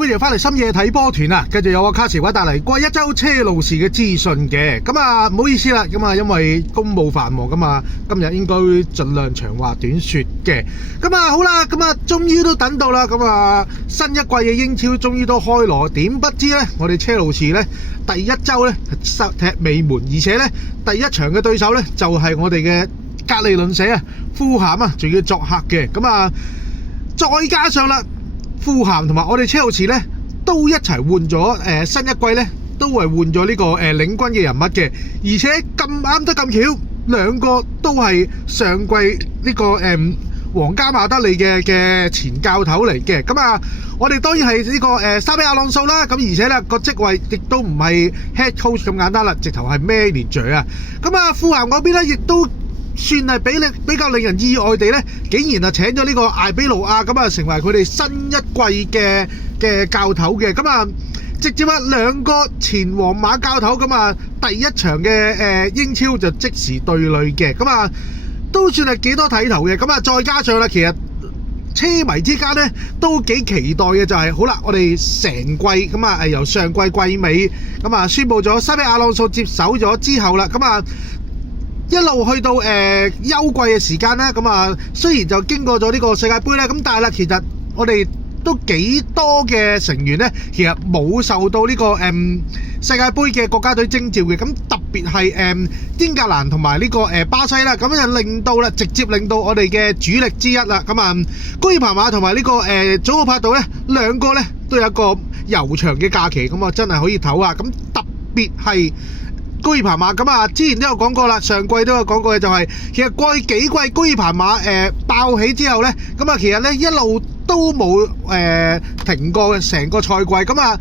歡迎翻嚟深夜睇波團啊！繼續有我卡士偉帶嚟過一周車路士嘅資訊嘅。咁啊，唔好意思啦，咁啊，因為公務繁忙咁啊，今日應該盡量長話短說嘅。咁啊，好啦，咁啊，終於都等到啦。咁啊，新一季嘅英超終於都開鑼，點不知呢，我哋車路士呢，第一周呢踢尾門，而且呢，第一場嘅對手呢，就係我哋嘅格利倫社啊，富咸啊，仲要作客嘅。咁啊，再加上啦。富咸同埋我哋車路士咧都一齊換咗新一季咧都係換咗呢個領軍嘅人物嘅，而且咁啱得咁巧，兩個都係上季呢個皇家馬德里嘅前教頭嚟嘅。咁啊，我哋當然係呢個沙比亞朗素啦。咁而且咧個職位亦都唔係 head coach 咁簡單啦，直頭係 manager 啊。咁啊，富咸嗰邊咧亦都算係比較令人意外地咧，竟然啊請咗呢個艾比路亞咁啊，成為佢哋新一季嘅教頭嘅。咁啊，直接兩個前皇馬教頭咁啊，第一場嘅英超就即時對壘嘅。咁啊，都算係幾多睇頭嘅。咁啊，再加上啦，其實車迷之間咧都幾期待嘅就係，好啦，我哋成季咁啊，由上季季尾咁啊宣佈咗沙比亞朗素接手咗之後啦，咁啊一路去到休季嘅時間啦，咁啊雖然就經過咗呢個世界盃咧，咁但係啦，其實我哋都幾多嘅成員咧，其實冇受到呢個世界盃嘅國家隊徵召嘅，咁特別係英格蘭同埋呢個巴西啦，咁就直接令到我哋嘅主力之一啦，咁啊高爾帕馬同埋呢個祖奧柏度咧，兩個咧都有一個悠長嘅假期，咁啊真係可以唞啊，咁特別係高爾帕馬咁啊，之前都有講過啦，上季都有講過嘅就係，其實過去幾季高爾帕馬爆起之後呢，咁啊其實呢一路都冇停過嘅成個賽季，咁啊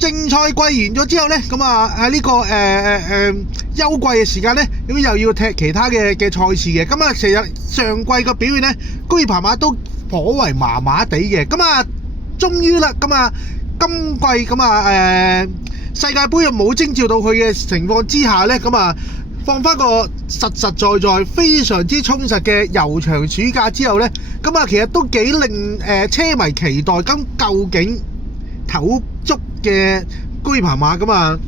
正賽季完咗之後呢，咁啊喺呢個休季嘅時間呢，咁又要踢其他嘅賽事嘅，咁啊其實上季個表現呢，高爾帕馬都頗為麻麻地嘅，咁啊終於啦，咁啊今季咁啊世界盃又冇徵召到佢嘅情況之下呢，咁啊放翻個實在非常之充實嘅悠長暑假之後呢，咁啊其實都幾令車迷期待，咁究竟唞足嘅高爾帕馬咁啊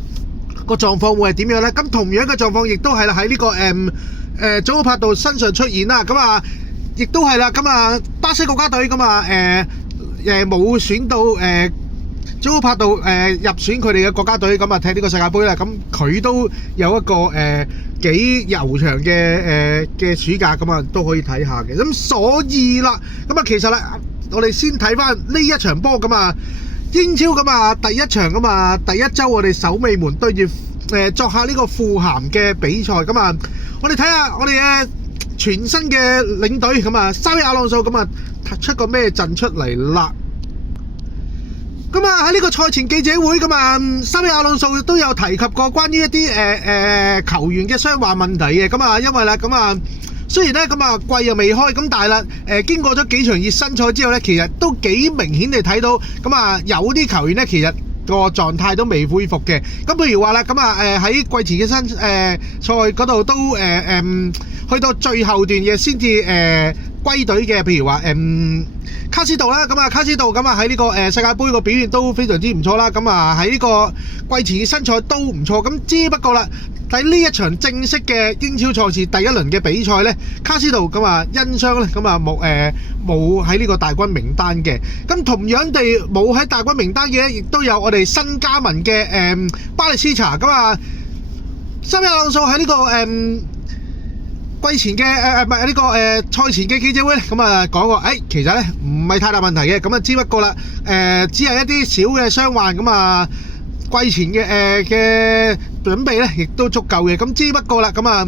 個狀況會係點樣呢？咁同樣嘅狀況亦都係喺呢個祖奧柏度身上出現啦，咁啊亦都係啦，咁啊巴西國家隊咁啊冇選到祖奧柏度入選佢哋嘅國家隊，咁啊踢呢個世界盃啦，咁佢都有一個幾悠長嘅暑假，咁啊都可以睇下嘅。咁所以啦，咁啊其實啦，我哋先睇翻呢一場波咁啊，英超咁啊第一場咁啊第一周我哋守尾門對住作客呢個富咸嘅比賽，咁啊我哋睇下我哋嘅全新嘅領隊咁啊沙比亞朗素咁啊出個咩陣出嚟啦。咁啊喺呢個賽前記者會咁啊，沙比亞朗素都有提及過關於一啲球員嘅傷患問題嘅。咁啊因為啦咁啊雖然咧咁啊季又未開，咁但係啦經過咗幾場熱身賽之後咧，其實都幾明顯地睇到咁啊有啲球員咧其實個狀態都未恢復嘅。咁譬如話啦咁啊喺季前嘅賽嗰度都去到最後段嘅先至歸隊嘅，譬如話卡斯道啦，咁啊卡斯道咁啊喺呢個世界盃個表現都非常之唔錯啦，咁啊喺呢個季前嘅新賽都唔錯，咁只不過啦喺呢一場正式嘅英超賽事第一輪嘅比賽呢，卡斯道咁啊因傷咧，咁啊冇喺呢個大軍名單嘅，咁同樣地冇喺大軍名單嘅亦都有我哋新加盟嘅巴利斯查，咁啊沙比亞朗素喺呢個季前嘅唔係呢個賽前嘅記者會咧，咁啊講過，其實咧唔係太大問題嘅，咁啊只不過啦，只係一啲小嘅傷患，咁啊季前嘅準備咧，亦都足夠嘅，咁只不過啦，咁啊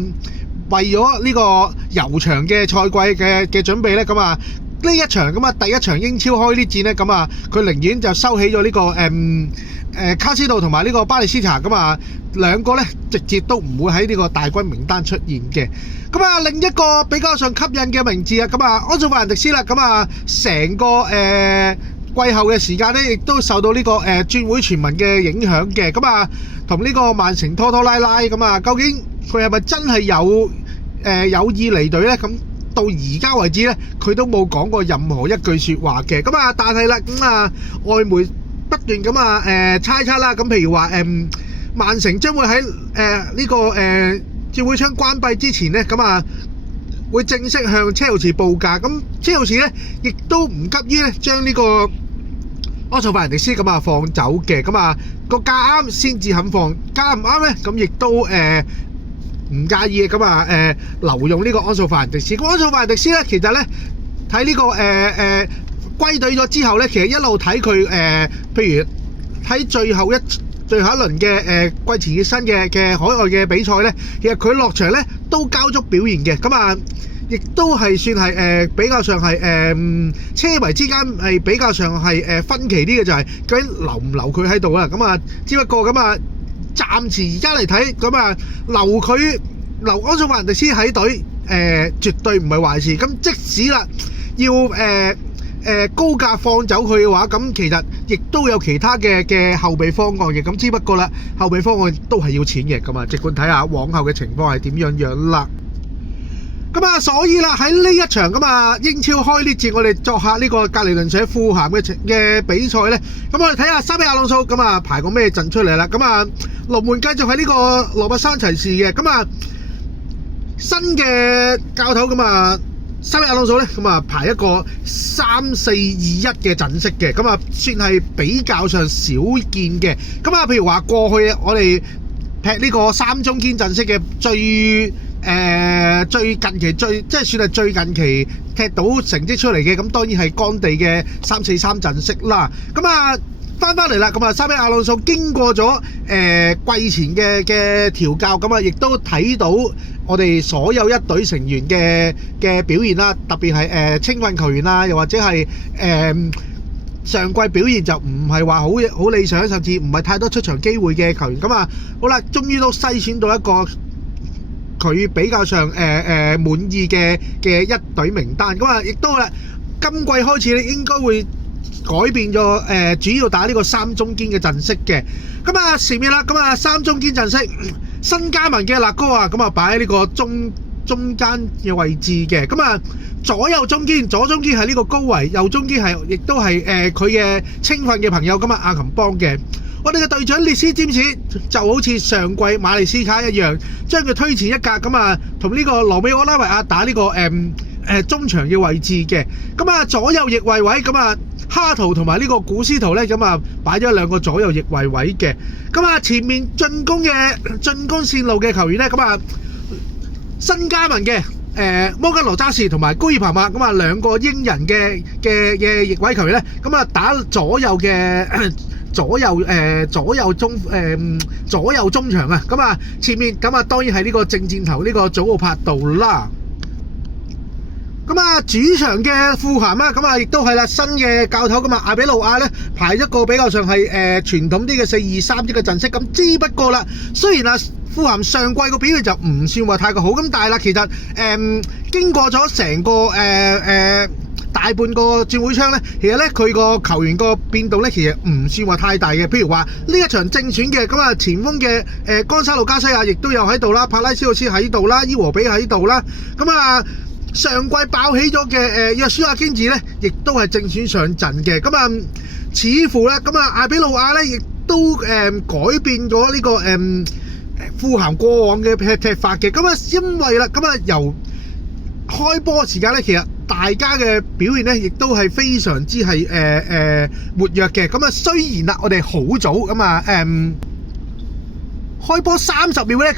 為咗呢個悠長嘅賽季嘅準備咧，咁啊呢一場咁啊第一場英超開啲戰咧，咁啊佢寧願就收起咗呢個卡斯道同埋呢個巴利斯查，咁啊兩個咧直接都唔會喺呢個大軍名單出現嘅。咁啊另一個比較上吸引嘅名字啊，咁啊安祖法蘭迪斯啦，咁啊成個季後嘅時間咧，亦都受到呢個轉會傳聞嘅影響嘅。咁啊同呢個曼城拖拖拉拉，咁啊究竟佢係咪真係有意離隊咧？咁到而家為止咧，佢都冇講過任何一句説話嘅。咁啊但係啦，咁啊外媒不斷咁猜測啦。咁譬如話曼城將會喺呢個轉會窗關閉之前呢，咁會正式向車路士報價。咁車路士呢亦都唔急於咧將呢個安素法蘭迪斯放走嘅。個價啱先至肯放，價唔啱呢，咁亦都唔介意嘅。留用呢個安素法蘭迪斯。咁安素法蘭迪斯呢，其實呢睇呢個歸隊咗之後呢，其實一路睇佢譬如喺最後一輪嘅季前熱身嘅海外嘅比賽呢，其實佢落場呢都交足表現嘅。亦都係算係比較上係車迷之間係比較上係分歧啲嘅，就係究竟留唔留佢喺度啦。只不過暫時而家嚟睇留安素法蘭迪斯喺隊絕對唔係壞事。咁即使啦要高價放走佢嘅話，咁其實亦都有其他嘅後備方案嘅。咁只不過啦，後備方案都係要錢嘅。即管睇下往後嘅情況係點樣啦。所以啦，喺呢一場英超開呢節，我哋作客呢個隔離鄰舍富咸嘅比賽呢，我哋睇下沙比亞朗素排個咩陣出嚟啦。龍門繼續喺呢個羅伯山齊士嘅。新嘅教頭沙比亞朗素呢，排一個3-4-2-1嘅陣式嘅。算係比較上少見嘅。譬如話過去我哋踢呢個3中堅陣式嘅最近期即係算係最近期踢到成績出嚟嘅，咁當然係干地嘅3-4-3陣式啦。翻嚟啦，沙比亞朗素經過咗季前嘅調教，亦都睇到我哋所有一隊成員嘅表現啦，特別係青訓球員啦，又或者係上季表現就唔係話好理想，甚至唔係太多出場機會嘅球員。好啦，終於都篩選到一個佢比較上滿意嘅一隊名單。亦都啦，今季開始咧應該會改變咗主要打呢個3中堅嘅陣式嘅。前面啦，3中堅陣式新加盟嘅勒哥擺喺呢個中間嘅位置嘅。左中堅係呢個高維，右中堅係亦都係佢嘅青訓嘅朋友阿琴邦嘅。我哋嘅隊長列斯占士就好似上季馬利斯卡一樣，將佢推前一格同呢個羅美奧拉維亞打呢個中場嘅位置嘅。左右翼位哈圖同埋呢個古斯圖呢，擺咗2個左右翼位嘅。前面進攻線路嘅球員呢，新加盟嘅摩根羅渣士同埋高爾帕馬2個英人嘅翼位球員呢，打左右中場啊。前面當然係呢個正箭頭呢個祖奧柏度啦。主場嘅富咸亦都係啦，新嘅教頭阿比路亞呢，排一個比較上係傳統啲嘅4-2-3-1嘅陣式。只不過啦，雖然富咸上季個表現就唔算話太過好，但係啦，其實經過咗成個大半個轉會窗呢，其實呢，佢個球員個變動呢，其實唔算話太大嘅。譬如話呢一場正選嘅前鋒嘅岡沙路加西亞亦都有喺度啦，帕拉斯奧斯喺度啦，伊和比喺度啦。上季爆起咗嘅約書亞堅治呢，亦都係正選上陣嘅。似乎呢，阿比路亞呢，亦都改變咗呢個富咸過往嘅踢法嘅。因為啦，由開波時間呢，其實大家嘅表現呢，亦都係非常之係活躍嘅。雖然啦，我哋好早開波30秒呢，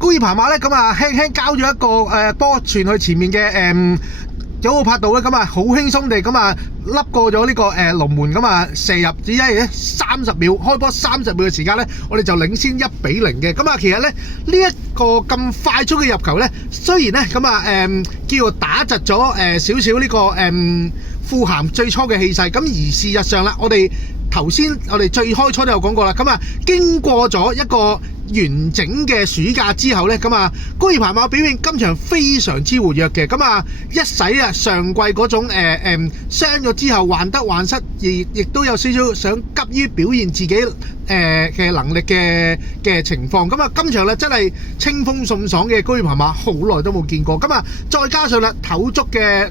高爾帕馬咧輕輕交咗一個波傳去前面嘅祖奧柏度咧，好輕鬆地笠過咗呢個龍門射入，只係30秒開波30秒嘅時間咧，我哋就領先1-0嘅。其實咧呢一個咁快速嘅入球咧，雖然咧叫做打窒咗少少呢個富咸最初嘅氣勢，而事實上啦，我哋最開初都有講過啦，經過咗一個完整嘅暑假之後呢，高爾帕馬表現今場非常之活躍嘅。一洗上季嗰種傷咗之後患得患失，亦都有少少想急於表現自己嘅能力嘅情況。今場真係清風送爽嘅高爾帕馬，好耐都冇見過。再加上唞足嘅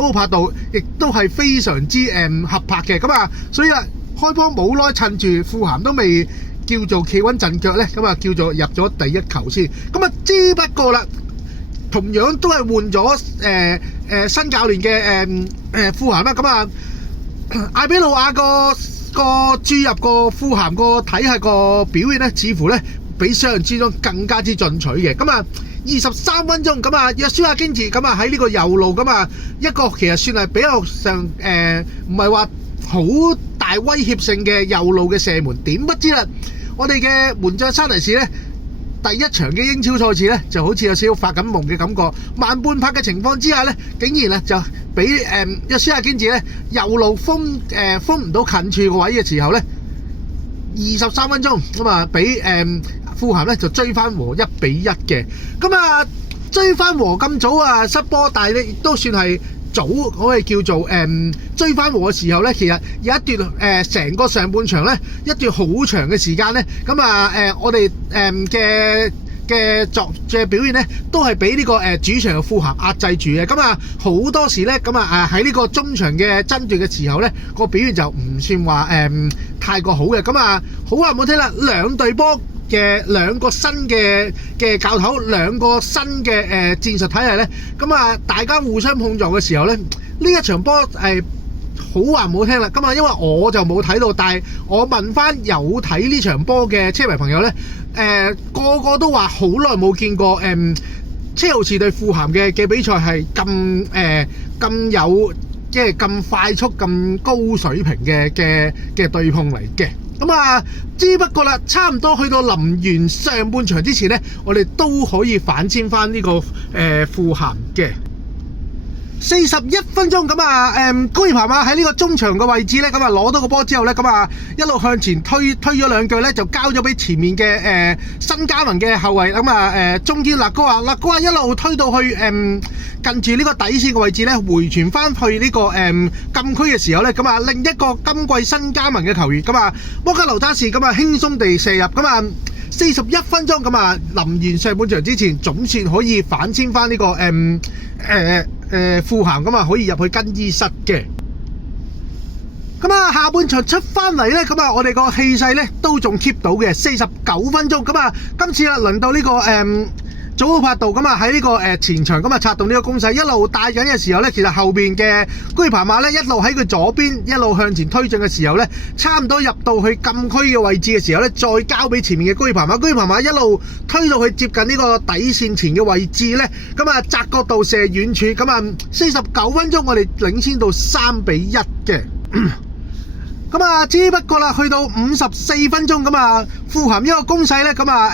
祖奧柏度亦都係非常之合拍嘅。咁啊，所以開波冇耐，趁住富咸都未叫做企穩陣腳咧，咁啊叫做入咗第一球先。咁啊，只不過啦，同樣都係換咗新教練嘅富咸啦。咁啊，艾比魯亞個注入個富咸個體系個表現咧，似乎咧比想象之中更加之進取嘅。咁啊，23分鐘，咁啊約書亞經治咁啊喺呢個右路，咁啊一個其實算係比較上唔係話好大威脅性嘅右路嘅射門，點不知啦，我哋嘅門將山提士咧，第一場嘅英超賽事咧就好似有少少發緊夢嘅感覺，慢半拍嘅情況之下咧，竟然咧就俾約書亞經治咧右路封唔到近處個位嘅時候咧，23分鐘咁啊俾富咸咧就追翻和1-1嘅。咁啊追翻和咁早啊失波，但係咧亦都算係早可以叫做追翻和嘅時候咧，其實有一段成個上半場咧一段好長嘅時間咧，咁啊我哋嘅表現咧都係俾呢個主場嘅富咸壓制住嘅。咁啊好多時咧，咁啊喺呢個中場嘅爭奪嘅時候咧，個表現就唔算話太過好嘅。咁啊好話唔好聽啦，兩隊波嘅兩個新嘅教頭，兩個新嘅戰術體系咧，咁啊大家互相碰撞嘅時候咧，呢一場波好話唔好聽啦。咁啊因為我就冇睇到，但係我問翻有睇呢場波嘅車迷朋友咧，個個都話好耐冇見過車路士對富咸嘅比賽係咁有即係咁快速咁高水平嘅對碰嚟嘅。咁啊，只不過啦，差唔多去到臨完上半場之前咧，我哋都可以反先翻呢個富咸嘅。41分鐘，咁啊高爾帕馬喺呢個中場嘅位置咧，咁啊攞到個波之後咧，咁啊一路向前推咗兩腳咧，就交咗俾前面嘅新加盟嘅後衞，咁啊中堅勒高亞一路推到去近住呢個底線嘅位置咧，回傳翻去呢個禁區嘅時候咧，咁啊另一個今季新加盟嘅球員，咁啊摩加盧塔士咁啊輕鬆地射入，咁啊41分鐘，咁啊臨完上半場之前，總算可以反先翻呢個富咸，咁啊可以入去更衣室嘅。咁啊下半場出翻嚟咧，咁啊我哋個氣勢咧都仲 keep 到嘅。49分鐘，咁啊今次啦輪到呢個祖奧柏度，咁啊喺呢個前場咁啊策動呢個攻勢，一路帶緊嘅時候咧，其實後邊嘅高爾帕馬咧一路喺佢左邊一路向前推進嘅時候咧，差唔多入到去禁區嘅位置嘅時候咧，再交俾前面嘅高爾帕馬一路推到去接近呢個底線前嘅位置咧，咁啊窄角度射遠處，咁啊49分鐘我哋領先到3-1嘅。咁啊只不過啦，去到54分鐘，咁啊富咸一個攻勢咧，咁啊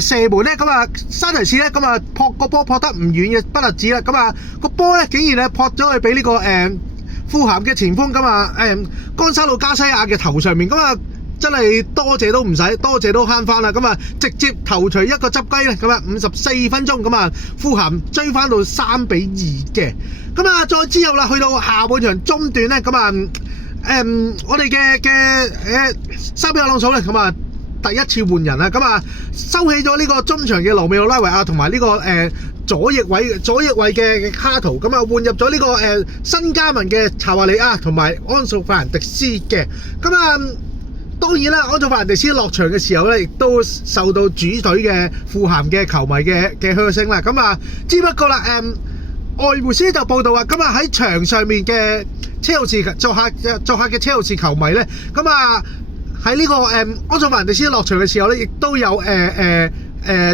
射門咧，咁啊山提士咧，咁啊撲個波撲得唔遠嘅不特止啦，咁啊個波咧竟然咧撲咗去俾呢個富咸嘅前鋒，咁啊岡沙路加西亞嘅頭上面，咁啊真係多謝都唔使，多謝都慳翻啦，咁啊直接頭槌一個執雞咧，咁啊54分鐘，咁啊富咸追翻到3-2嘅。咁啊再之後啦，去到下半場中段咧，咁啊我哋嘅沙比亞朗數咧，咁啊第一次換人啦，咁啊收起咗呢個中場嘅羅美奧拉維亞同埋呢個左翼位嘅卡圖，咁啊換入咗呢個新加盟嘅查華利亞同埋安素法蘭迪斯嘅。咁啊當然啦，安素法蘭迪斯落場嘅時候咧，亦都受到主隊嘅富咸嘅球迷嘅噓聲啦。咁啊只不過啦外媒先就報道話，咁啊喺場上面嘅車路士作客嘅車路士球迷咧，咁啊喺呢個安素法蘭迪斯落場嘅時候咧，亦都有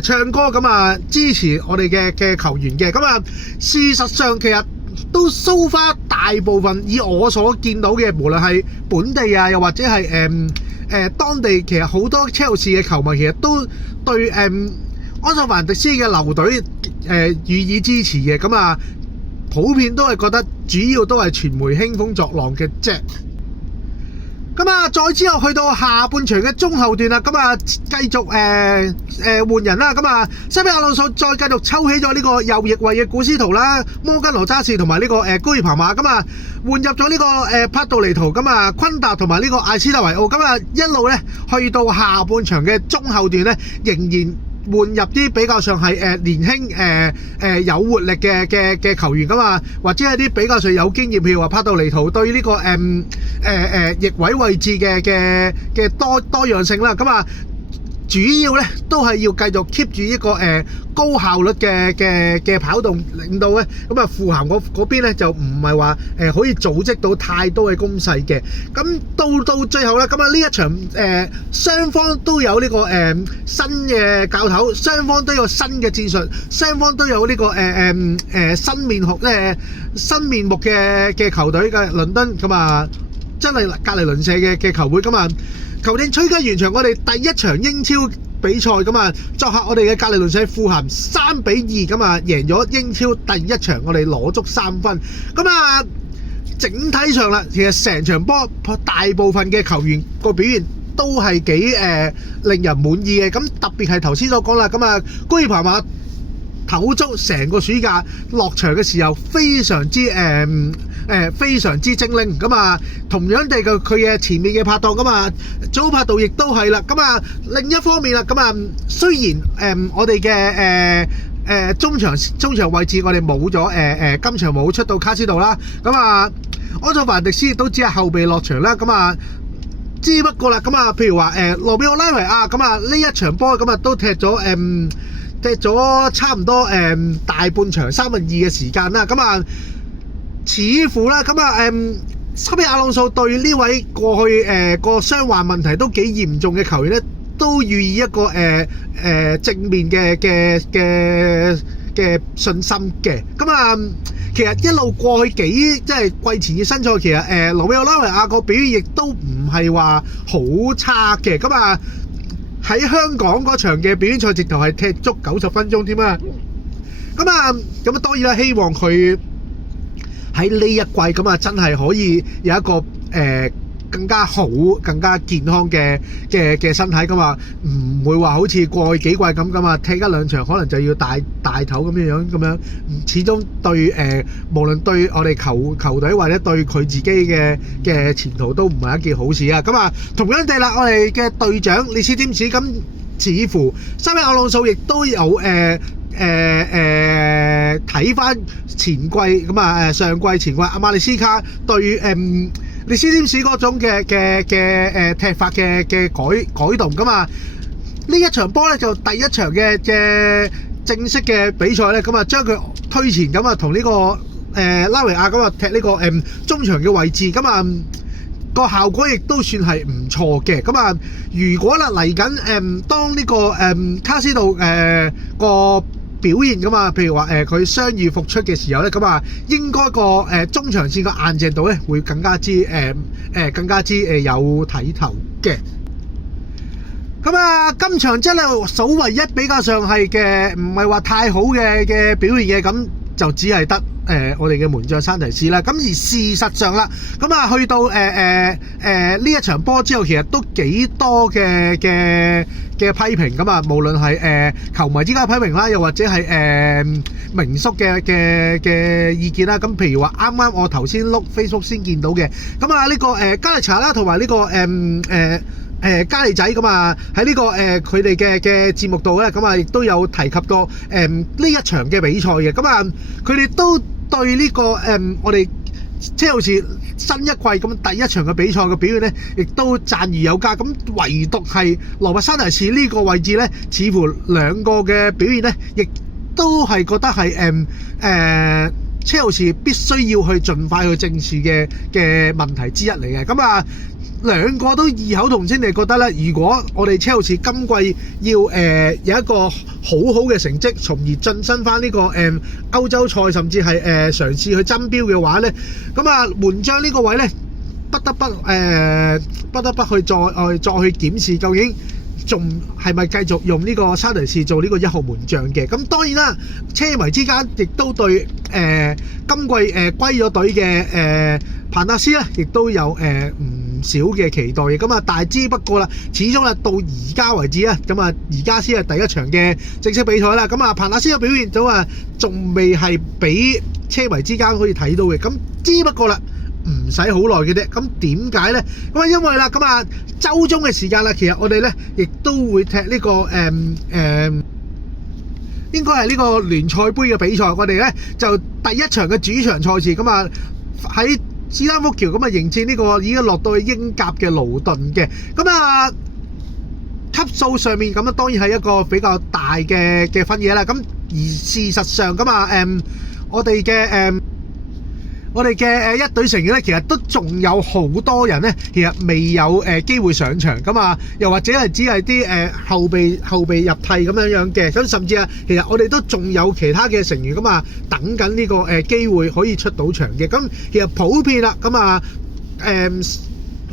唱歌，咁啊支持我哋嘅球員嘅。咁啊事實上其實都收翻大部分，以我所見到嘅，無論係本地啊，又或者係當地，其實好多車路士嘅球迷其實都對安素法蘭迪斯嘅留隊予以支持嘅。咁啊普遍都係覺得主要都係傳媒興風作浪嘅啫。咁啊再之後去到下半場嘅中後段啦，咁啊繼續換人啦，咁啊西比亞朗素再繼續抽起咗呢個右翼位嘅古斯圖啦、摩根羅渣士同埋呢個高爾帕馬，咁啊換入咗呢個帕杜尼圖，咁啊昆達同埋呢個艾斯特維奧，咁啊一路咧去到下半場嘅中後段咧，仍然換入啲比較上係年輕有活力嘅球員噶嘛，或者係啲比較上有經驗，譬如話帕杜尼圖對呢個翼位位置嘅多樣性啦，咁啊主要咧都係要繼續 keep 住一個高效率嘅跑動，令到咧咁啊富咸嗰邊咧就唔係話可以組織到太多嘅攻勢嘅。咁到最後咧，咁啊呢一場雙方都有呢個新嘅教頭，雙方都有新嘅戰術，雙方都有呢個新面目嘅球隊嘅倫敦，咁啊真係隔離鄰舍嘅球會咁啊。球證吹雞完場，我哋第一場英超比賽咁啊，作客我哋嘅隔離鄰舍富咸3-2咁啊，贏咗英超第一場，我哋攞足3分。咁啊，整體上啦，其實成場波大部分嘅球員個表現都係幾令人滿意嘅。咁特別係頭先所講啦，咁啊，高爾帕馬唞足成個暑假落場嘅時候，非常之精靈咁啊！同樣地佢嘅前面嘅拍檔咁啊，祖帕杜亦都係啦。咁啊，另一方面啦，咁啊，雖然我哋嘅中場位置我哋冇咗今場冇出到卡斯道啦。咁啊，安佐凡迪斯亦都只係後備落場啦。咁啊，只不過啦，咁啊，譬如話羅比奧拉維亞咁啊，呢一場波咁啊都踢咗差唔多大半場2/3嘅時間啦。咁啊，似乎啦，咁啊沙比亞朗素對呢位過去個傷患問題都幾嚴重嘅球員咧，都予以一個正面嘅信心嘅。咁啊，其實一路過去即係季前嘅新賽，其實羅比奧拉維亞個表現亦都唔係話好差嘅。咁啊，喺香港嗰場嘅表演賽直頭係踢足90分鐘添啊！咁啊當然啦，希望佢喺呢一季咁啊，真係可以有一個更加好、更加健康嘅身體噶嘛，唔會話好似過去幾季咁噶嘛，踢1-2場可能就要大頭咁樣，始終對無論對我哋球隊或者對佢自己嘅前途都唔係一件好事啊！咁啊，同樣地啦，我哋嘅隊長列斯占士咁，似乎沙比亞朗素亦都有睇翻前季咁啊，上季前季阿馬利斯卡對列斯占士嗰種嘅踢法嘅改動咁啊，呢一場波咧就第一場嘅正式嘅比賽咧，咁啊將佢推前咁啊，同呢個拉維亞咁啊踢呢個中場嘅位置，咁啊個效果亦都算係唔錯嘅。咁啊，如果啦嚟緊當呢個卡斯道個表現噶嘛，譬如話佢傷愈復出嘅時候咧，咁啊應該個中場線個硬淨度咧會更加之有睇頭嘅。咁啊，今場真係數唯一比較上係嘅唔係話太好嘅表現嘅，咁就只係得我哋嘅門將山提斯啦。咁而事實上啦，咁啊去到呢一場波之後，其實都幾多嘅批評咁啊，無論係球迷之間嘅批評啦，又或者係名宿嘅意見啦。咁譬如話啱啱我頭先碌 Facebook 先見到嘅，咁啊呢個加利查啦，同埋呢個加利仔咁啊，喺呢個佢哋嘅節目度咧，咁啊亦都有提及過呢一場嘅比賽嘅。咁啊佢哋都對呢個我哋車路士新一季咁第一場嘅比賽嘅表現咧，亦都讚譽有加。咁唯獨係羅伯山提士呢個位置咧，似乎兩個嘅表現咧，亦都係覺得係車路士必須要去盡快去正視嘅問題之一嚟嘅。咁啊兩個都異口同聲地覺得咧，如果我哋車路士今季要有一個好嘅成績，從而晉身翻呢個歐洲賽，甚至係嘗試去爭標嘅話咧，咁啊門將呢個位咧，不得不去再去檢視究竟仲係咪繼續用呢個山提士做呢個1號門將嘅。咁當然啦，車迷之間亦都對今季歸咗隊嘅彭納斯咧，亦都有唔少嘅期待嘅。咁啊，但係之不過啦，始終啦到而家為止啊，咁啊而家先係第一場嘅正式比賽啦。咁啊，彭納斯嘅表現就話仲未係俾車迷之間可以睇到嘅。咁之不過啦，唔使好耐嘅啫。咁點解咧？咁啊，因為啦，咁啊週中嘅時間啦，其實我哋咧亦都會踢呢個應該係呢個聯賽杯嘅比賽，我哋咧就第一場嘅主場賽事咁啊喺史丹福橋咁啊迎戰呢個已經落到去英甲嘅勞頓嘅，咁啊級數上面咁啊當然係一個比較大嘅分野啦。咁而事實上咁啊我哋嘅一隊成員咧，其實都仲有好多人咧，其實未有機會上場咁啊，又或者係只係啲後備入替咁樣嘅，咁甚至啊，其實我哋都仲有其他嘅成員咁啊，等緊呢個機會可以出到場嘅。咁其實普遍啦，咁啊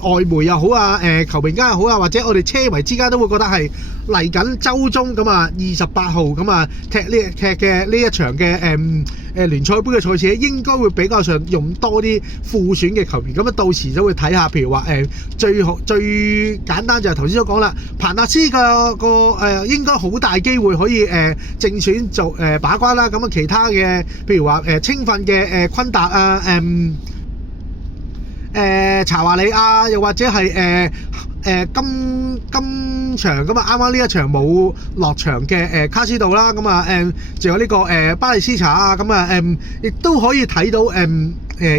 外媒又好啊，球評家又好啊，或者我哋車迷之間都會覺得係嚟緊週中咁啊，28號咁啊踢嘅呢一場嘅聯賽杯嘅賽事，應該會比較上用多啲副選嘅球員。咁啊，到時就會睇下，譬如話最簡單就係頭先所講啦，彭納斯個應該好大機會可以正選做把關啦。咁啊，其他嘅譬如話青訓嘅昆達啊查華利亞，又或者係今場咁啊，啱啱呢一場冇落場嘅卡斯道啦，咁啊仲有呢個巴利斯查啊，咁啊亦都可以睇到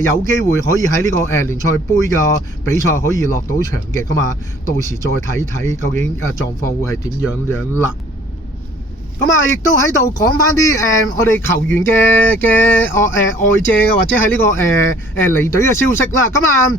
有機會可以喺呢個聯賽杯嘅比賽可以落到場嘅，咁啊到時再睇睇究竟狀況會係點樣啦。咁啊，亦都喺度講翻啲我哋球員嘅外借或者係呢個離隊嘅消息啦。咁啊，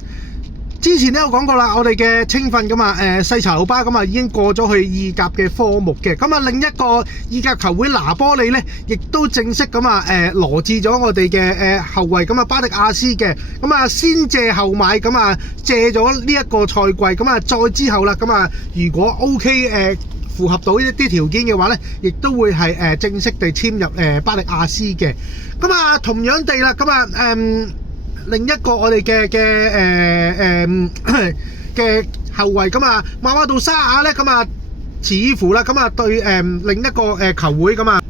之前都有講過啦，我哋嘅青訓咁啊，細查魯巴咁啊已經過咗去意甲嘅科目嘅。咁啊，另一個意甲球會拿波利咧，亦都正式咁啊羅致咗我哋嘅後衞咁啊巴迪亞斯嘅。咁啊先借後買，咁啊借咗呢一個賽季，咁啊再之後啦，咁啊如果 OK 符合到一啲條件嘅話咧，亦都會係正式地簽入巴迪亞斯嘅。咁啊，同樣地啦，咁啊另一個我哋嘅後衞咁啊，馬馬杜沙亞咧，咁啊似乎啦，咁啊對另一個球會咁啊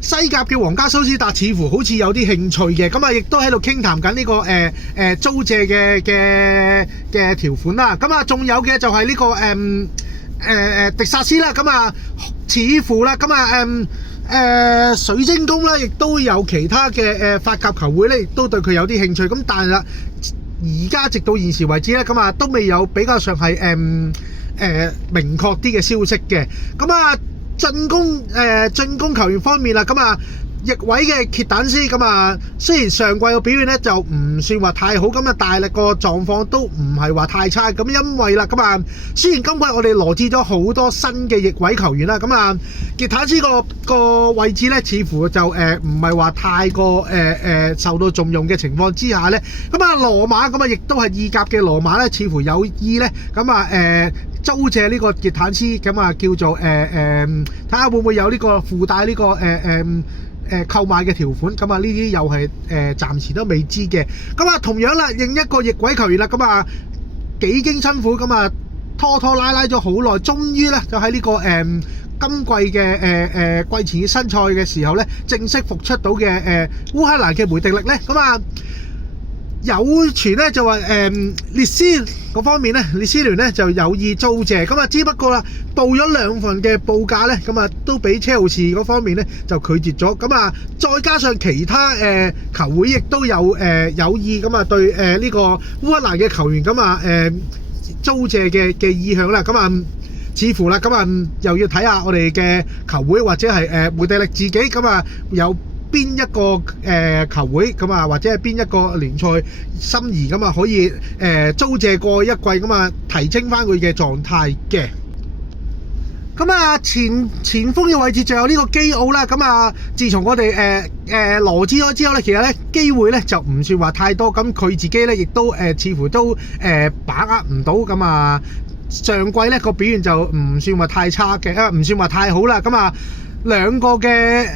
西甲嘅皇家蘇斯達似乎好似有啲興趣嘅，咁啊亦都喺度傾談緊呢個租借嘅條款啦。咁啊仲有嘅就係呢個迪薩斯啦，咁啊似乎啦，咁啊水晶宮啦，亦都有其他嘅法甲球會咧，亦都對佢有啲興趣。咁但係啦，而家直到現時為止咧，咁啊都未有比較上係明確啲嘅消息嘅。咁啊進攻球員方面啦，咁啊翼位嘅傑坦斯，咁啊雖然上季嘅表現咧就唔算話太好，咁啊大力個狀況都唔係話太差。咁因為啦，咁啊雖然今季我哋羅致咗好多新嘅翼位球員啦，咁啊傑坦斯個位置咧似乎就唔係話太過受到重用嘅情況之下咧，咁啊羅馬咁啊亦都係意甲嘅羅馬咧，似乎有意咧咁啊租借呢個傑坦斯，咁啊叫做睇下會唔會有呢個附帶呢個購買嘅條款。咁啊呢啲又係暫時都未知嘅。咁啊同樣啦，另一個翼位球員啦，咁啊幾經辛苦，咁啊拖拉咗好耐，終於咧就喺呢個今季嘅季前嘅新賽嘅時候咧，正式復出到嘅烏克蘭嘅梅迪力咧，咁啊有傳咧就話列斯嗰方面咧，列斯聯咧就有意租借，咁啊只不過啦報咗2份嘅報價咧，咁啊都俾車路士嗰方面咧就拒絕咗。咁啊再加上其他球會亦都有意咁啊對呢個烏克蘭嘅球員咁啊租借嘅意向啦。咁啊似乎啦，咁啊又要睇下我哋嘅球會或者係梅迪力自己咁啊有邊一個球會咁啊，或者係邊一個聯賽心儀咁啊，可以租借過一季咁啊，提升翻佢嘅狀態嘅。咁啊前鋒嘅位置就有呢個基奧啦。咁啊自從我哋羅致咗之後咧，其實咧機會咧就唔算話太多，咁佢自己咧亦都似乎都把握唔到。咁啊上季咧個表現就唔算話太差嘅，唔算話太好啦。咁啊兩個嘅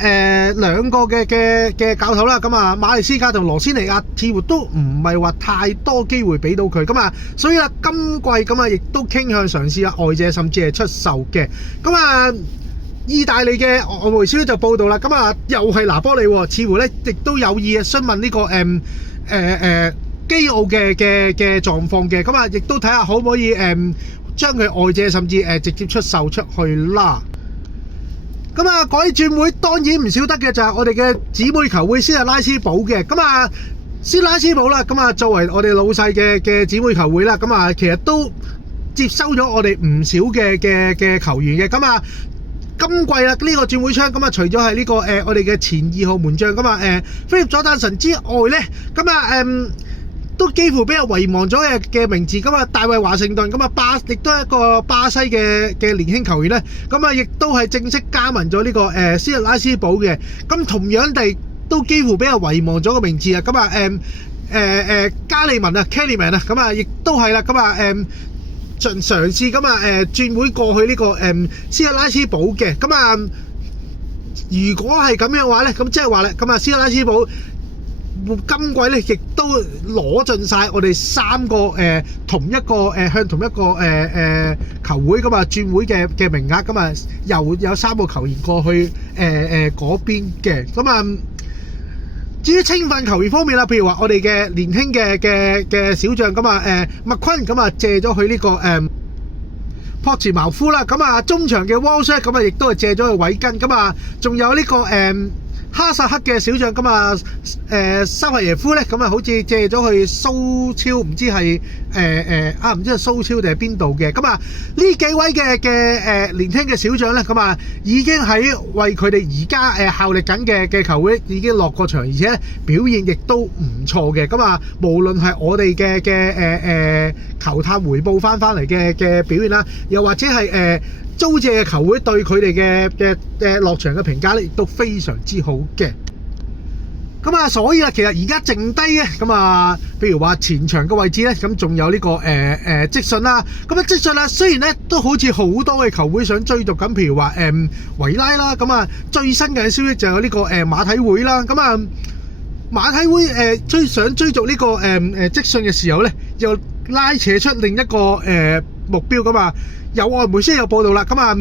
教頭啦，咁啊馬利斯卡同羅斯尼亞似乎都唔係話太多機會俾到佢，咁啊所以啦今季咁啊亦都傾向嘗試下外借，甚至係出售嘅。咁啊意大利嘅外媒消息就報道啦，咁啊又係拿波利，似乎咧亦都有意詢問呢個基奧嘅狀況嘅。咁啊亦都睇下可唔可以將佢外借，甚至直接出售出去啦。咁啊，講起轉會，當然唔少得嘅就係我哋嘅姊妹球會斯特拉斯堡嘅。咁啊，斯特拉斯堡啦，咁啊作為我哋老細嘅姊妹球會啦，咁啊其實都接收咗我哋唔少嘅球員嘅。咁啊，今季啦呢個轉會窗，咁啊除咗係呢個我哋嘅前2號門將咁啊菲臘佐丹臣之外咧，咁啊都幾乎俾人遺忘咗嘅名字。咁啊大衛華盛頓，咁啊亦都係一個巴西嘅年輕球員咧，咁啊亦都係正式加盟咗呢個斯特拉斯堡嘅。咁同樣地都幾乎俾人遺忘咗個名字啊。咁啊加利文啊 Kellyman 啊，咁啊亦都係啦。咁啊嘗試咁啊轉會過去呢個斯特拉斯堡嘅。咁啊如果係咁樣嘅話咧，咁即係話咧，咁啊斯特拉斯堡今季咧亦都攞盡晒我哋3個同一個向同一個球會咁啊轉會嘅名額。咁啊又有3個球員過去嗰邊嘅。咁啊至於青訓球員方面啦，譬如話我哋嘅年輕嘅小將咁啊麥昆，咁啊借咗去呢個樸茨茅夫啦。咁啊中場嘅 Walsh 咁啊亦都係借咗去韋根。咁啊仲有呢個哈薩克嘅小將，咁啊沙維耶夫咧，咁啊好似借咗去蘇超，唔知係唔知係蘇超定係邊度嘅。咁啊呢幾位嘅年輕嘅小將咧，咁啊已經喺為佢哋而家效力緊嘅球會已經落過場，而且表現亦都唔錯嘅。咁啊無論係我哋嘅球探回報翻嚟嘅表現啦，又或者係租借嘅球會對佢哋嘅落場嘅評價咧，亦都非常之好嘅。咁啊，所以啊，其實而家剩低嘅咁啊，譬如話前場嘅位置咧，咁仲有呢個積遜啦。咁啊，積遜啦，雖然咧都好似好多嘅球會想追逐緊，譬如話維拉啦。咁啊，最新嘅消息就有呢個馬體會啦。咁啊，馬體會想追逐呢個積遜嘅時候咧，又拉扯出另一個目標咁啊。有外媒先有報道啦。咁啊，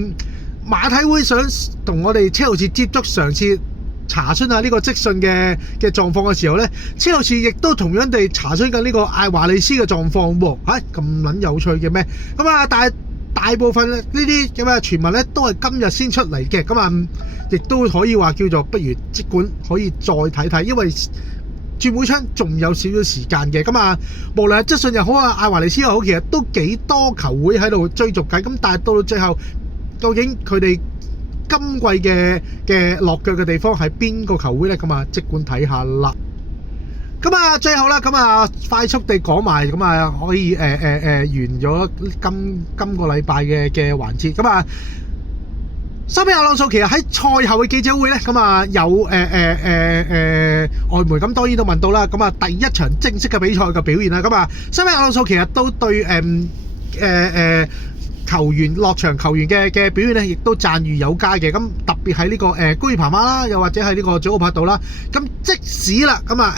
馬體會想同我哋車路士接觸，嘗試查詢下呢個積遜嘅狀況嘅時候咧，車路士亦都同樣地查詢緊呢個艾華利斯嘅狀況喎。咁撚有趣嘅咩？咁啊，但係大部分呢啲咁嘅傳聞咧，都係今日先出嚟嘅。咁啊，亦都可以話叫做不如即管可以再睇睇，因為轉會窗仲有少少時間嘅。咁啊，無論係積遜又好啊，艾華利斯又好，其實都幾多球會喺度追逐緊。咁但係到最後，究竟佢哋今季嘅落腳嘅地方係邊個球會呢？咁啊，即管睇下啦。咁啊，最後啦，咁啊，快速地講埋，咁啊，可以完咗今個禮拜嘅環節。咁啊，沙比亞朗素其實喺賽後嘅記者會咧，咁啊有外媒咁當然都問到啦。咁啊，第一場正式嘅比賽嘅表現啦，咁啊，沙比亞朗素其實都對球員落場球員嘅表現咧，亦都讚譽有加嘅。咁特別係呢個高爾帕馬啦，又或者係呢個祖奧帕杜啦。咁即使啦，咁啊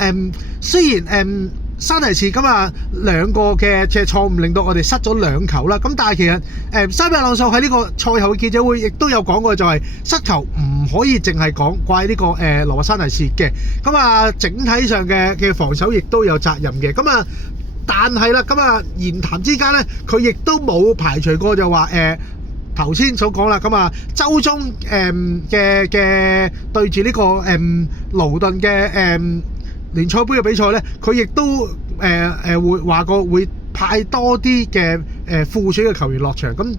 雖然山提士咁啊兩個嘅錯誤令到我哋失咗2球啦。咁但係其實沙比亞朗素喺呢個賽後嘅記者會亦都有講過，就係失球唔可以淨係講怪呢個羅伯山提士嘅。咁啊整體上嘅防守亦都有責任嘅。咁啊但係啦，咁啊言談之間咧，佢亦都冇排除過就話頭先所講啦。咁啊週中嘅對住呢個勞頓嘅聯賽杯嘅比賽咧，佢亦都會話過會派多啲嘅副選嘅球員落場，咁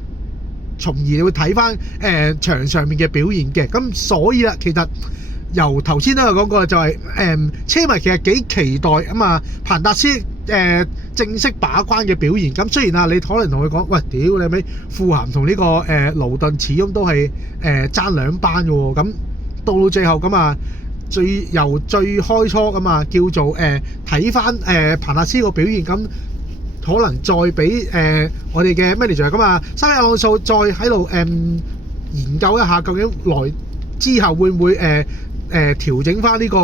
從而你會睇翻場上面嘅表現嘅。咁所以啦，其實由頭先都有講過，就係車迷其實幾期待咁啊彭達斯正式把關嘅表現。咁雖然啊，你可能同佢講，喂，屌你咪富咸同呢個勞頓始終都係爭2班嘅喎。咁到最後咁啊，由最開初咁啊，叫做睇翻彭達斯個表現，咁可能再俾我哋嘅 manager 咁啊，沙比亞朗素再喺度研究一下，究竟來之後會唔會調整翻呢個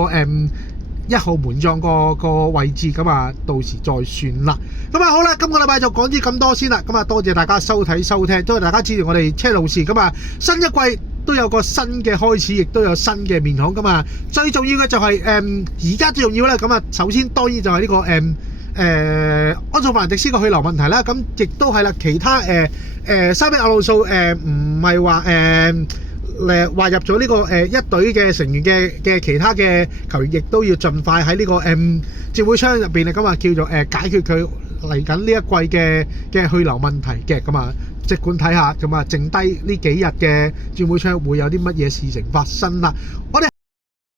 1號門將個位置。咁啊到時再算啦。咁啊好啦，今個禮拜就講啲咁多先啦。咁啊多謝大家收睇收聽，多謝大家支持我哋車路士。咁啊新一季都有個新嘅開始，亦都有新嘅面孔。咁啊最重要嘅就係而家最重要咧。咁啊首先當然就係呢個安素凡迪斯個去留問題啦。咁亦都係啦，其他沙比亞朗素唔係話劃入咗呢個一隊嘅成員嘅其他嘅球員，亦都要盡快喺呢個轉會窗入邊咁啊，叫做解決佢嚟緊呢一季嘅去留問題嘅。咁啊，即管睇下咁啊，剩低呢幾日嘅轉會窗會有啲乜嘢事情發生啦。我哋